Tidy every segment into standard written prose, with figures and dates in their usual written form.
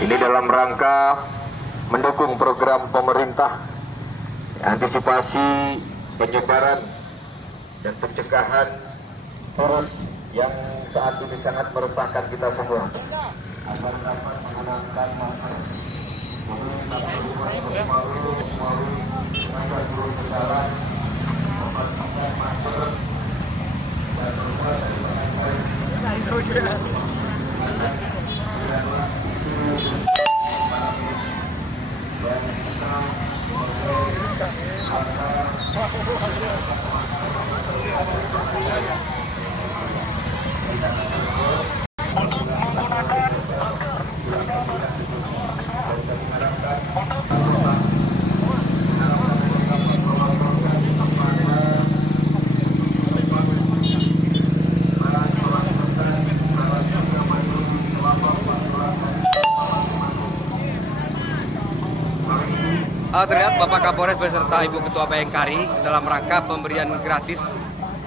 Ini dalam rangka mendukung program pemerintah antisipasi penyebaran dan pencegahan virus yang saat ini sangat meresahkan kita semua. Agar dapat mengenalkan masker, pemerintah melalui mengajak turun ke jalan, memastikan masker dan berbuat terlihat Bapak Kapolres beserta Ibu Ketua Bayangkari dalam rangka pemberian gratis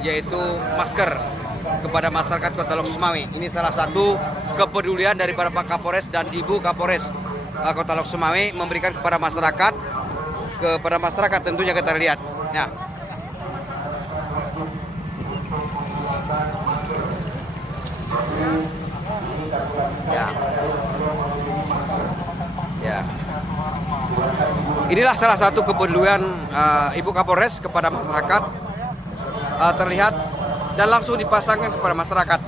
yaitu masker kepada masyarakat Kota Lok Sumawe. Ini salah satu kepedulian dari para Pak Kapolres dan Ibu Kapolres Kota Lok Sumawe memberikan kepada masyarakat tentunya kita lihat. Ya. Ya. Ya. Inilah salah satu kepedulian Ibu Kapolres kepada masyarakat, terlihat dan langsung dipasangkan kepada masyarakat.